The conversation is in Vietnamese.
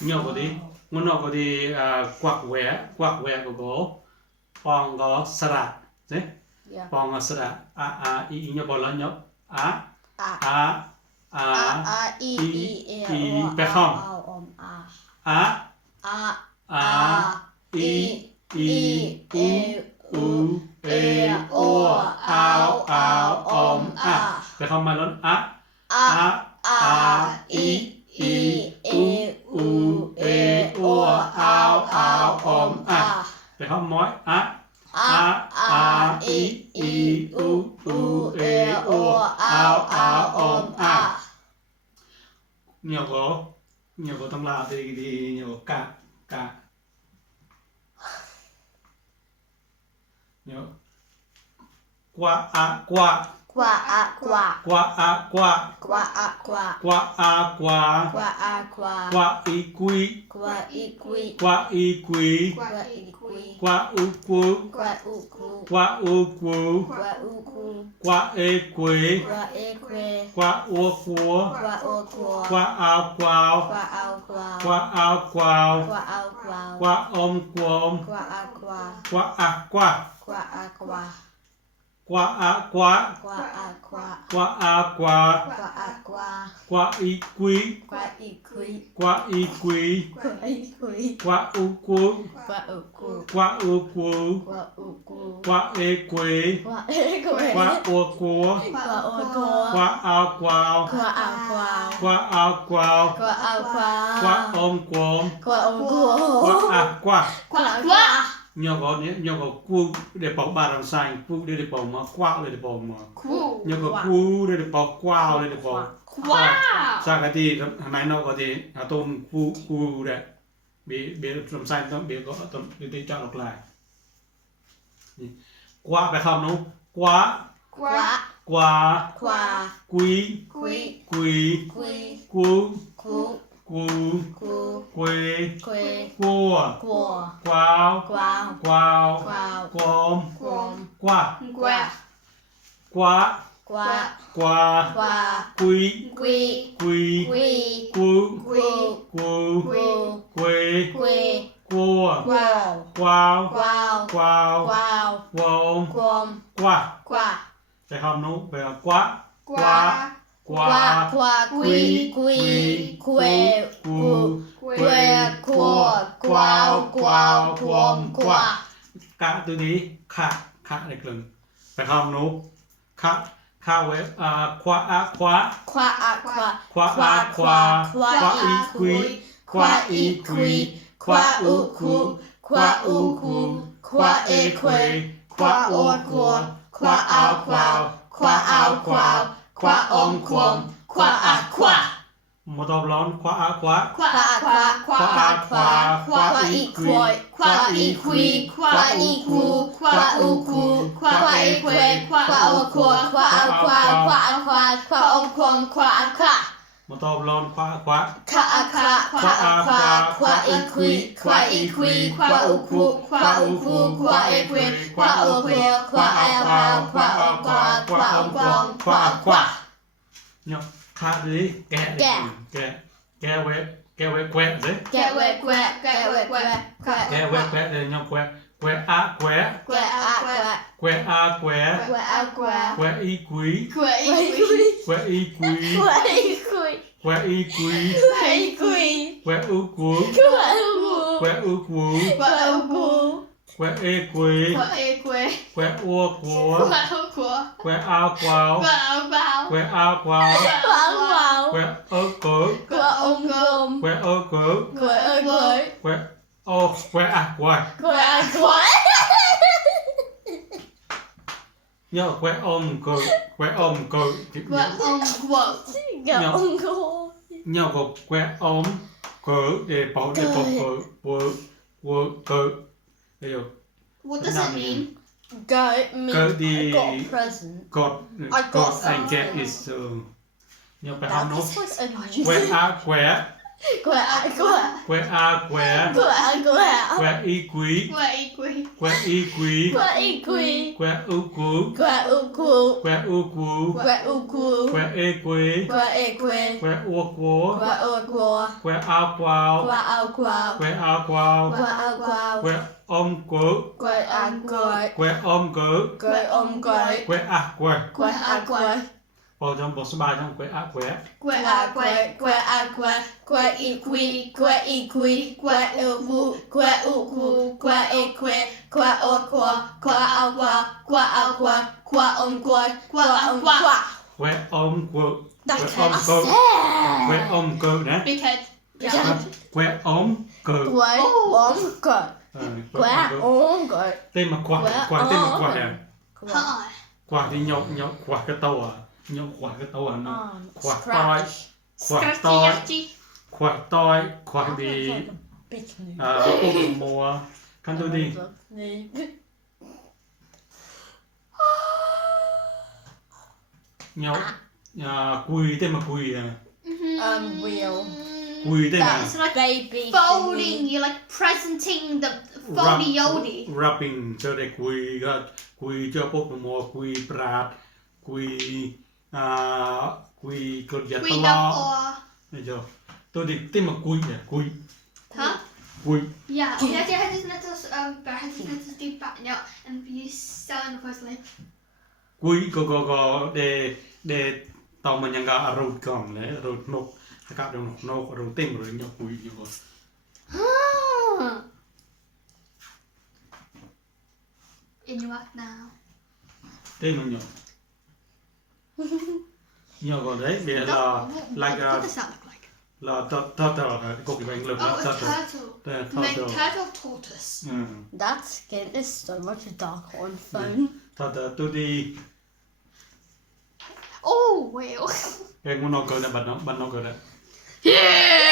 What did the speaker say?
nhiều có đi muốn nó có đi quạt vẽ của gỗ phong có sara đấy phong có sara i nhiều bao lớn nhóc i bé không u e o bé không mà lớn i u e o bé không nói i u e o nhiều có tông là thì nhiều cả nhiều qua i quy qua u cu qua u cu qua e quế qua u cua qua ao quao qua om quom qua a qua qua i quy qua u cu qua u cu qua e quế qua u cua qua ao quao qua om quom qua nhiều có cu để bảo bà làm sai cu để bảo mà quao để bảo mà nhiều có cu để bảo quao để bảo sao cái gì hôm nay nó có gì tôm cu đấy bị làm sai nó bị có tôm đi cho đọc lại qua phải không nó qua quý cu quê cua quao quom qua quý cu quê cua quao quom qua phải không nó về quá quý quê cua quao quom qua cả từนี้khạ để gần phải không nó khạ với khoa i quý khoa u cu khoa e quê khoa o cua khoa ao quao khoa om quom khoa một tập lớn khoa i quê khoa i quy khoa i cu khoa u cu khoa e quê khoa o cua khoa ao khoa om quom khoa một tập lớn khoa i quy khoa u cu khoa e quê khoa o cua khoa ao khoa om quom nhóc khá đi kẹ quẹ đấy kẹ quẹ để nhóc quẹ i quý quẹ u cu quẹ e quê quẹ o cua quẹ ao quao quẹ ơ cớ quẹ nhớ quẹ om cớ nhớ có quẹ om cớ để bảo cớ đây rồi. What does it mean? Cớ đi got and get is nhiều bài học nó quẹ Que a que a que que y quý que y quý que u cú que u cú que e quế que u quố que a quao que a quao que om cớ que om cớ que a que bỏ trong bộ số 3 trong que a que que om cớ que om cớ đấy que om cớ tên mà quả tên mà quả thì nhậu quả cái tàu à nhậu quả cái tàu à nó quả toi quả đi ôm mùa căn tôi đi nhậu quỳ tên mà quỳ à quỳ tên là It's like folding, you're like presenting the foldy yodi. wrapping cho để quỳ cho bốc mùa quỳ prat quỳ quỳ cột giật Quỳ lo or... này chưa tôi đi tên mà quỳ à quỳ Huh? quỳ Yeah, yeah, had this metal deep back now and be selling the first life. quỳ có để tao mìnhยังก็รูดก่อนเลยรูดนกถ้ากับเดี๋ยวนกรูดเต็มเลยเนี่ยquỳอยู่ก่อน In your work now. tên nó nhỏ nhỏ còn đấy bây giờ là like What does that look like? là turtle có cái bánh lực Oh, là a turtle. Like turtle tortoise. That skin is so much darker on phone. turtle tôi đi Oh, whale. cái nó cười là bật nó cười đấy Yeah!